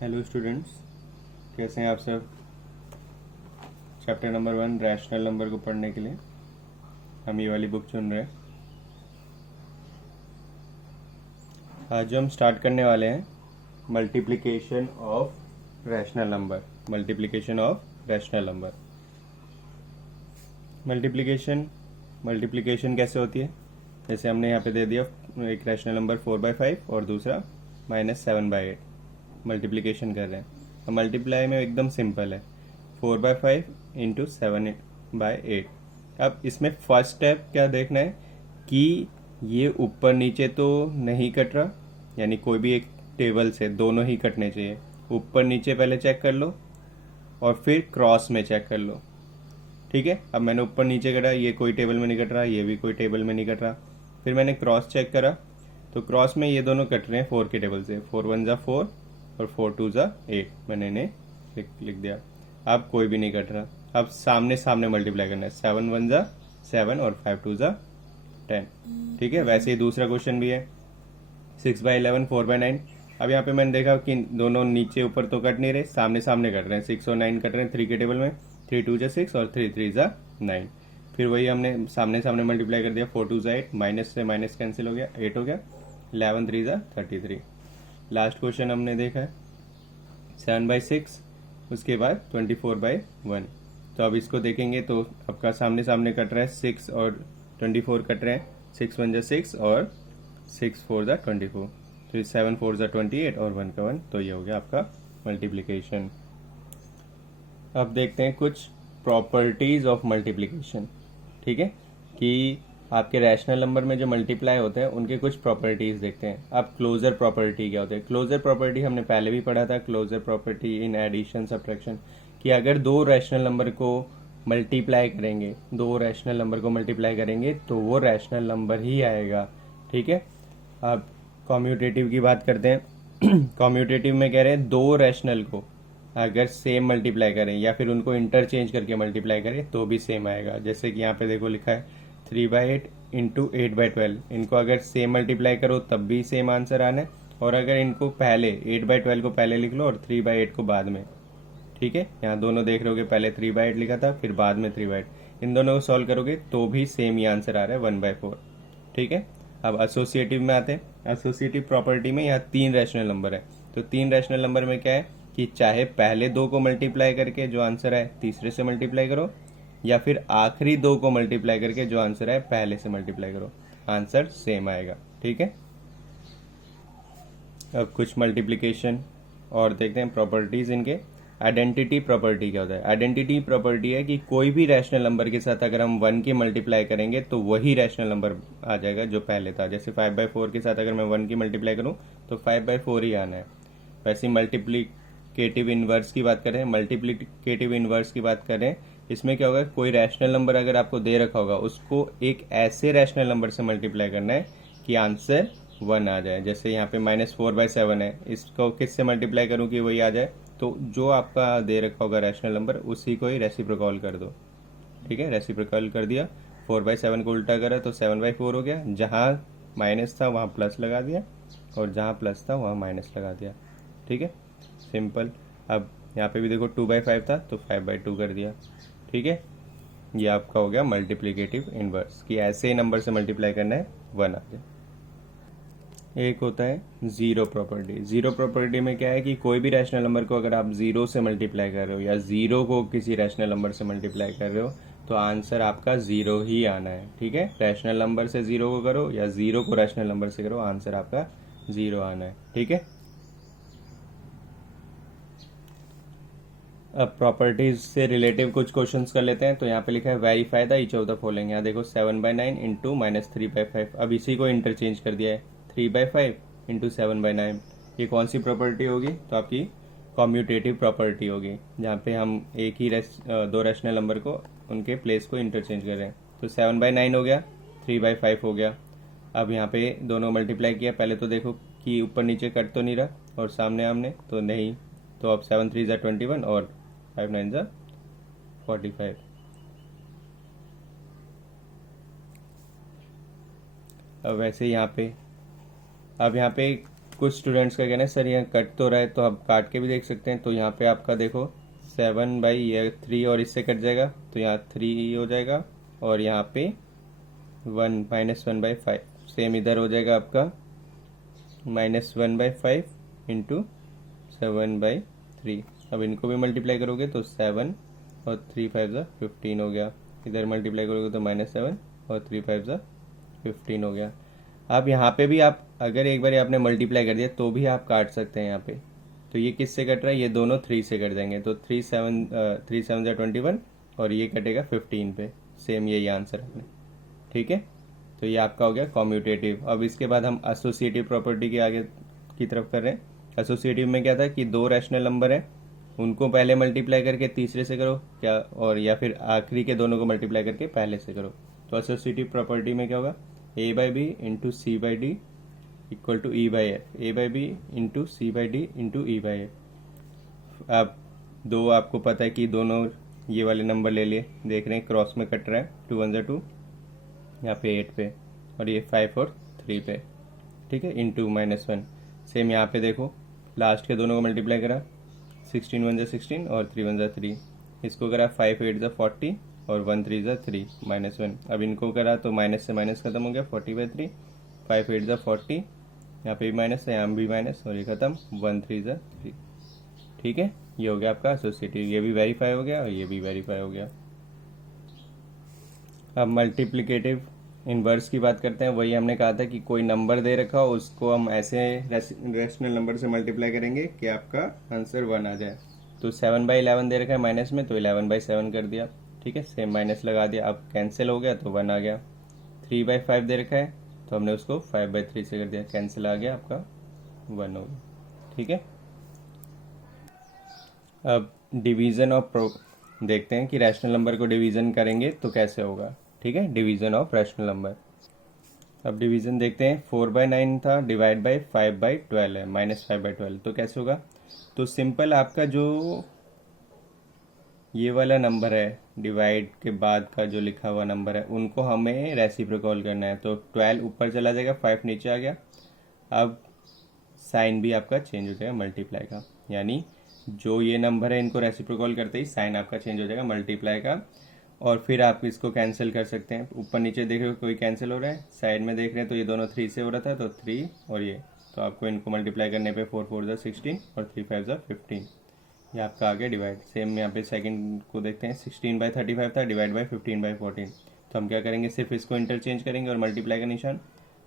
Hello students, कैसे हैं आप सब। चैप्टर नंबर 1 रैशनल नंबर को पढ़ने के लिए हम ये वाली बुक चुन रहे हैं। आज जो हम स्टार्ट करने वाले हैं multiplication of rational number. Multiplication of rational number. Multiplication कैसे होती है, जैसे हमने यहाँ पे दे दिया एक रैशनल नंबर 4/5 और दूसरा -7/8। मल्टीप्लिकेशन कर रहे हैं। अब मल्टीप्लाई में एकदम सिंपल है, 4/5 इंटू 7/8। अब इसमें फर्स्ट स्टेप क्या देखना है कि ये ऊपर नीचे तो नहीं कट रहा, यानी कोई भी एक टेबल से दोनों ही कटने चाहिए। ऊपर नीचे पहले चेक कर लो और फिर क्रॉस में चेक कर लो। ठीक है, अब मैंने ऊपर नीचे कटा, ये कोई टेबल में नहीं कट रहा, ये भी कोई टेबल में नहीं कट रहा। फिर मैंने क्रॉस चेक करा तो क्रॉस में ये दोनों कट रहे हैं 4 के टेबल से। 4 1 ज़ा 4 और 4 2 ज़ा 8, मैंने इन्हें लिख दिया। अब कोई भी नहीं कट रहा। अब सामने सामने मल्टीप्लाई करना है, 7 1 ज़ा 7 और 5 2 ज़ा 10। ठीक है, वैसे ही दूसरा क्वेश्चन भी है 6/11 4/9। अब यहाँ पे मैंने देखा कि दोनों नीचे ऊपर तो कट नहीं रहे, सामने सामने कट रहे हैं। 6 और 9 कट रहे हैं 3 के टेबल में। 3 2 ज़ा 6 और 3 3 ज़ा 9। फिर वही हमने सामने सामने मल्टीप्लाई कर दिया। 4 2 ज़ा 8, माइनस से माइनस कैंसिल हो गया, 8 हो गया। 11 3 ज़ा 33। लास्ट क्वेश्चन हमने देखा है 7/6, उसके बाद 24/1। तो अब इसको देखेंगे तो आपका सामने सामने कट रहा है 6 और 24 कट रहे हैं। 6 1 ज़ा 6 और 6 4 ज़ा 24। तो 7 4 ज़ा 28 और 1 का 1, तो ये हो गया आपका मल्टीप्लिकेशन। अब देखते हैं कुछ प्रॉपर्टीज ऑफ मल्टीप्लिकेशन। ठीक है, कि आपके रैशनल नंबर में जो मल्टीप्लाई होते हैं उनके कुछ प्रॉपर्टीज देखते हैं। अब क्लोजर प्रॉपर्टी क्या होते हैं। क्लोजर प्रॉपर्टी हमने पहले भी पढ़ा था, closure property in addition subtraction, कि अगर दो रैशनल नंबर को मल्टीप्लाई करेंगे, दो रैशनल नंबर को मल्टीप्लाई करेंगे तो वो रैशनल नंबर ही आएगा। ठीक है, अब कॉम्यूटेटिव की बात करते हैं। कॉम्यूटेटिव में कह रहे हैं दो रैशनल को अगर सेम मल्टीप्लाई करें या फिर उनको इंटरचेंज करके मल्टीप्लाई करें तो भी सेम आएगा। जैसे कि यहाँ पे देखो लिखा है 3/8 इंटू 8/12। इनको अगर सेम मल्टीप्लाई करो तब भी सेम आंसर आना है, और अगर इनको पहले 8/12 को पहले लिख लो और 3/8 को बाद में। ठीक है, यहाँ दोनों देख रहे हो, पहले 3/8 लिखा था फिर बाद में 3/8। इन दोनों को सॉल्व करोगे तो भी सेम ही आंसर आ रहा है 1/4। ठीक है, अब एसोसिएटिव में आते हैं। एसोसिएटिव प्रॉपर्टी में यहाँ 3 रैशनल नंबर है। तो 3 रैशनल नंबर में क्या है कि चाहे पहले दो को मल्टीप्लाई करके जो आंसर है तीसरे से मल्टीप्लाई करो, या फिर आखिरी दो को मल्टीप्लाई करके जो आंसर है पहले से मल्टीप्लाई करो, आंसर सेम आएगा। ठीक है, अब कुछ मल्टीप्लिकेशन और देखते हैं प्रॉपर्टीज इनके। आइडेंटिटी प्रॉपर्टी क्या होता है। आइडेंटिटी प्रॉपर्टी है कि कोई भी रैशनल नंबर के साथ अगर हम 1 की मल्टीप्लाई करेंगे तो वही रैशनल नंबर आ जाएगा जो पहले था। जैसे 5/4 के साथ अगर मैं 1 की मल्टीप्लाई करूं तो 5/4 ही आना है। वैसे मल्टीप्लिकेटिव इनवर्स की बात करें, मल्टीप्लिकेटिव इनवर्स की बात करें, इसमें क्या होगा, कोई रैशनल नंबर अगर आपको दे रखा होगा उसको एक ऐसे रैशनल नंबर से मल्टीप्लाई करना है कि आंसर 1 आ जाए। जैसे यहाँ पे -4/7 है, इसको किससे मल्टीप्लाई करूँ कि वही आ जाए, तो जो आपका दे रखा होगा रैशनल नंबर उसी को ही रेसिप्रोकल कर दो। ठीक है, रेसिप्रोकल कर दिया। 4/7 को उल्टा करा तो 7/4 हो गया। जहाँ माइनस था वहाँ प्लस लगा दिया और जहाँ प्लस था वहाँ माइनस लगा दिया। ठीक है, सिंपल। अब यहाँ पे भी देखो 2/5 था तो 5/2 कर दिया। ठीक है, ये आपका हो गया मल्टीप्लिकेटिव इनवर्स, कि ऐसे नंबर से मल्टीप्लाई करना है 1 आ जाए। एक होता है जीरो प्रॉपर्टी। जीरो प्रॉपर्टी में क्या है कि कोई भी रैशनल नंबर को अगर आप जीरो से मल्टीप्लाई कर रहे हो या जीरो को किसी रैशनल नंबर से मल्टीप्लाई कर रहे हो तो आंसर आपका जीरो ही आना है। ठीक है, रैशनल नंबर से जीरो को करो या जीरो को रैशनल नंबर से करो, आंसर आपका जीरो आना है। ठीक है, अब प्रॉपर्टीज से रिलेटिव कुछ क्वेश्चंस कर लेते हैं। तो यहाँ पे लिखा है verify the each of the following. यहाँ देखो 7/9 इंटू -3/5। अब इसी को इंटरचेंज कर दिया है, 3/5 इंटू 7/9। ये कौन सी प्रॉपर्टी होगी, तो आपकी कॉम्यूटेटिव प्रॉपर्टी होगी, जहाँ पे हम एक ही दो रैशनल नंबर को उनके प्लेस को इंटरचेंज कर रहे हैं। तो 7/9 हो गया, 3/5 हो गया। अब यहाँ पे दोनों मल्टीप्लाई किया, पहले तो देखो कि ऊपर नीचे कट तो नहीं रहा और सामने आमने तो नहीं। तो अब 7 3 ज़ा 21 और 5 9 ज़ा 45। अब वैसे यहाँ पे कुछ स्टूडेंट्स का कहना है सर यहाँ कट तो रहा है, तो आप काट के भी देख सकते हैं। तो यहाँ पे आपका देखो 7/3 और इससे कट जाएगा तो यहाँ 3 हो जाएगा, और यहाँ पे 1 -1/5 सेम इधर हो जाएगा आपका -1/5 इंटू 7/3। अब इनको भी मल्टीप्लाई करोगे तो 7 और 3 5 15 हो गया। इधर मल्टीप्लाई करोगे तो -7 और 3 5 15 हो गया। अब यहाँ पे भी आप अगर एक बार आपने मल्टीप्लाई कर दिया तो भी आप काट सकते हैं यहाँ पे। तो ये किससे कट रहा है, ये दोनों 3 से कट जाएंगे, तो 3 7 21 और ये कटेगा 15 पे। सेम यही आंसर अपने, ठीक है। तो ये आपका हो गया कॉम्यूटेटिव। अब इसके बाद हम एसोसिएटिव प्रॉपर्टी के आगे की तरफ कर रहे हैं। एसोसिएटिव में क्या था कि दो रैशनल नंबर है, उनको पहले मल्टीप्लाई करके तीसरे से करो क्या, और या फिर आखिरी के दोनों को मल्टीप्लाई करके पहले से करो। तो एसोसिएटिव प्रॉपर्टी में क्या होगा, a/b into c/d equal to e/f, a/b into c/d into e/f। अब दो आपको पता है कि दोनों ये वाले नंबर ले लिए, देख रहे हैं क्रॉस में कट रहा है, 2 1 2 यहाँ पे 8 पे, और ये 5 और 3 पे, ठीक है, इंटू -1। सेम यहाँ पे देखो लास्ट के दोनों को मल्टीप्लाई करा, 16 1 16 और 3 1 3, इसको करा 5 8 40 और 1 3 3 -1। अब इनको करा तो माइनस से माइनस खत्म हो गया, 40/3, 5 8 40, यहाँ पे भी माइनस है, यहाँ भी माइनस, और ये खत्म, 1 3 3, ठीक है। ये हो गया आपका एसोसिएटिव, ये भी वेरीफाई हो गया और ये भी वेरीफाई हो गया। अब मल्टीप्लिकेटिव इनवर्स की बात करते हैं। वही हमने कहा था कि कोई नंबर दे रखा हो उसको हम ऐसे रेशनल नंबर से मल्टीप्लाई करेंगे कि आपका आंसर 1 आ जाए। तो 7/11 दे रखा है माइनस में, तो 11/7 कर दिया, ठीक है, सेम माइनस लगा दिया, अब कैंसिल हो गया तो 1 आ गया। 3/5 दे रखा है तो हमने उसको 5/3 से कर दिया, कैंसिल आ गया, आपका 1 हो गया, ठीक है। अब डिवीजन ऑफ देखते हैं कि रैशनल नंबर को डिवीजन करेंगे तो कैसे होगा, ठीक है, डिवीजन ऑफ रैशनल नंबर। अब डिवीजन देखते हैं, 4/9 था डिवाइड बाई 5/12 है, -5/12, तो कैसे होगा। तो सिंपल आपका जो ये वाला नंबर है डिवाइड के बाद का जो लिखा हुआ नंबर है उनको हमें रेसिप्रोकल करना है। तो 12 ऊपर चला जाएगा, 5 नीचे आ गया। अब साइन भी आपका चेंज हो जाएगा मल्टीप्लाई का, यानी जो ये नंबर है इनको रेसिप्रोकल करते ही साइन आपका चेंज हो जाएगा मल्टीप्लाई का। और फिर आप इसको कैंसिल कर सकते हैं, ऊपर नीचे देख रहे हो कोई कैंसिल हो रहा है, साइड में देख रहे हैं तो ये दोनों 3 से हो रहा था, तो 3 और ये, तो आपको इनको मल्टीप्लाई करने पे 4 4 16 और 3 5 15, ये आपका आ गया डिवाइड। सेम यहाँ पे सेकंड को देखते हैं, 16/35 था डिवाइड बाई 15/14, तो हम क्या करेंगे, सिर्फ इसको इंटरचेंज करेंगे और मल्टीप्लाई का निशान।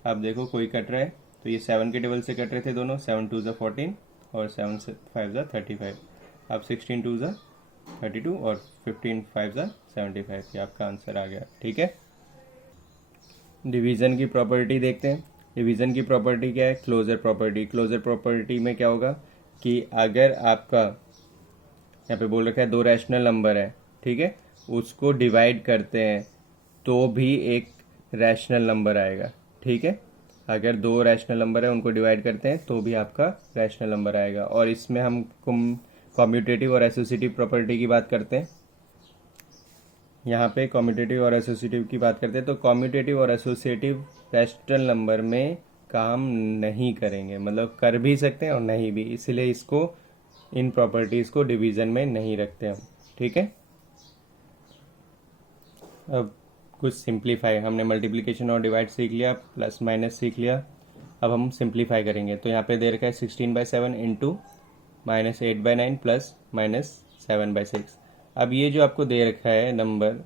अब देखो कोई कट रहा है तो ये 7 के टेबल से कट रहे थे दोनों, 7 2 14 और 7 5 35। अब 16 2 32 और 15 5 75, ये आपका आंसर आ गया, ठीक है। डिवीजन की प्रॉपर्टी देखते हैं। डिवीजन की प्रॉपर्टी क्या है, क्लोजर प्रॉपर्टी। क्लोजर प्रॉपर्टी में क्या होगा कि अगर आपका यहाँ पे बोल रखा है दो रैशनल नंबर है, ठीक है, उसको डिवाइड करते हैं तो भी एक रैशनल नंबर आएगा, ठीक है। अगर दो रैशनल नंबर है उनको डिवाइड करते हैं तो भी आपका रैशनल नंबर आएगा। और इसमें हम कॉम्यूटेटिव और एसोसिएटिव प्रॉपर्टी की बात करते हैं। यहाँ पे कॉम्यूटेटिव और एसोसिएटिव की बात करते हैं, तो कॉम्यूटेटिव और एसोसिएटिव रैशनल नंबर में काम नहीं करेंगे, मतलब कर भी सकते हैं और नहीं भी, इसलिए इसको इन प्रॉपर्टीज को डिवीजन में नहीं रखते हम, ठीक है। अब कुछ सिंप्लीफाई, हमने मल्टीप्लिकेशन और डिवाइड सीख लिया, प्लस माइनस सीख लिया। अब हम सिंप्लीफाई करेंगे, तो यहाँ पे दे रखा है 16/7 इंटू -8/9 प्लस -7/6। अब ये जो आपको दे रखा है नंबर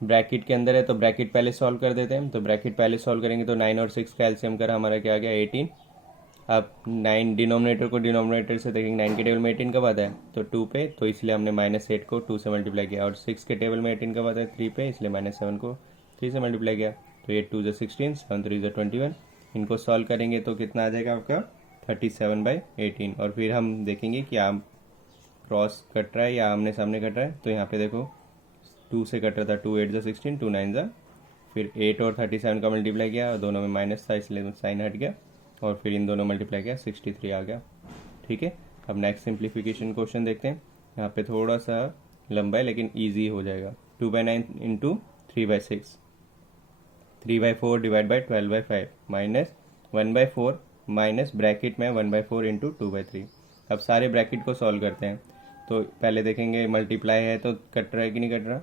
ब्रैकेट के अंदर है, तो ब्रैकेट पहले सॉल्व कर देते हैं। तो ब्रैकेट पहले सॉल्व करेंगे तो 9 और 6 का एलसीएम करा, हमारा क्या आ गया 18। अब 9 डिनोमिनेटर को डिनोमिनेटर से देखेंगे, 9 के टेबल में 18 कब आता है, तो 2 पे, तो इसलिए हमने -8 को 2 से मल्टीप्लाई किया। और 6 के टेबल में 18 कब आता है, 3 पे, इसलिए -7 को 3 से मल्टीप्लाई किया। तो ये 2 16, 7 3 21, इनको सॉल्व करेंगे तो कितना आ जाएगा आपका 37/18। और फिर हम देखेंगे कि आम क्रॉस कट रहा है या आमने सामने कट रहा है। तो यहाँ पे देखो 2 से कट रहा था, 2 8 16, 2 9 फिर 8 और 37 का मल्टीप्लाई किया और दोनों में माइनस था इसलिए साइन हट गया, और फिर इन दोनों मल्टीप्लाई किया 63 आ गया, ठीक है। अब नेक्स्ट सिंप्लीफिकेशन क्वेश्चन देखते हैं। यहाँ पे थोड़ा सा लंबा है लेकिन इजी हो जाएगा। 2/9 into 3/6, 3/4 divide by 12/5 minus 1/4 minus bracket में 1/4 इंटू 2/3। अब सारे ब्रैकेट को सॉल्व करते हैं। तो पहले देखेंगे मल्टीप्लाई है तो कट रहा है कि नहीं कट रहा।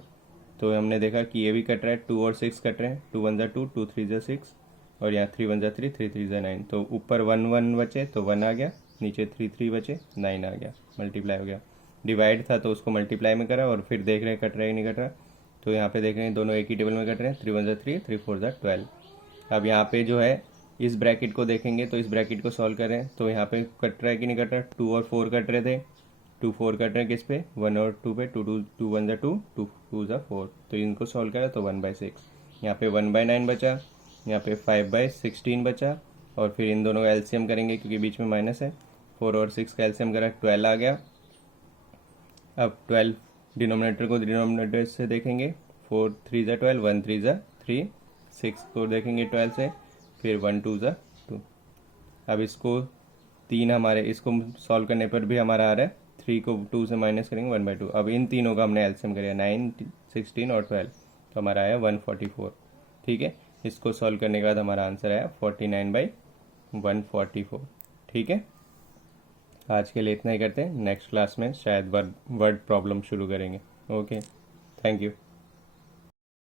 तो हमने देखा कि ये भी कट रहा है, 2 और 6 कट रहे हैं, 2 1 2, 2 3 6, और यहाँ 3 1 3, 3 3 9। तो ऊपर 1 1 बचे तो 1 आ गया, नीचे 3 3 बचे 9 आ गया, मल्टीप्लाई हो गया। डिवाइड था तो उसको मल्टीप्लाई में करा और फिर देख रहे हैं कट रहा है कि नहीं कट रहा। तो यहाँ पे देख रहे हैं दोनों एक ही टेबल में कट रहे हैं, 3 1 3, 3 4 12। अब यहाँ पे जो है इस ब्रैकेट को देखेंगे तो इस ब्रैकेट को सॉल्व करें तो यहाँ पे कट रहा है कि नहीं कट रहा। 2 और 4 कट रहे थे, 2 4 कट रहे हैं किस पे, 1 और 2 पे, 2 2 2 1 2, 2 2 4। तो इनको सॉल्व करा तो 1/6। यहाँ पे 1/9 बचा, यहाँ पे 5/16 बचा, और फिर इन दोनों का एलसीएम करेंगे क्योंकि बीच में माइनस है। 4 और 6 का एलसीएम करा, 12 आ गया। अब 12 डिनोमिनेटर को डिनोमिनेटर से देखेंगे, 4 3 12, 1 3 3, 6 को देखेंगे 12 से, फिर 1 2 2। अब इसको 3 हमारे इसको सॉल्व करने पर भी हमारा आ रहा है, 3 को 2 से माइनस करेंगे 1/2। अब इन तीनों का हमने एलसीएम किया, 9 16 और 12, तो हमारा आया 144। ठीक है, इसको सॉल्व करने के बाद हमारा आंसर आया 49/144। ठीक है, आज के लिए इतना ही करते हैं। नेक्स्ट क्लास में शायद वर्ड प्रॉब्लम शुरू करेंगे। Okay, thank you.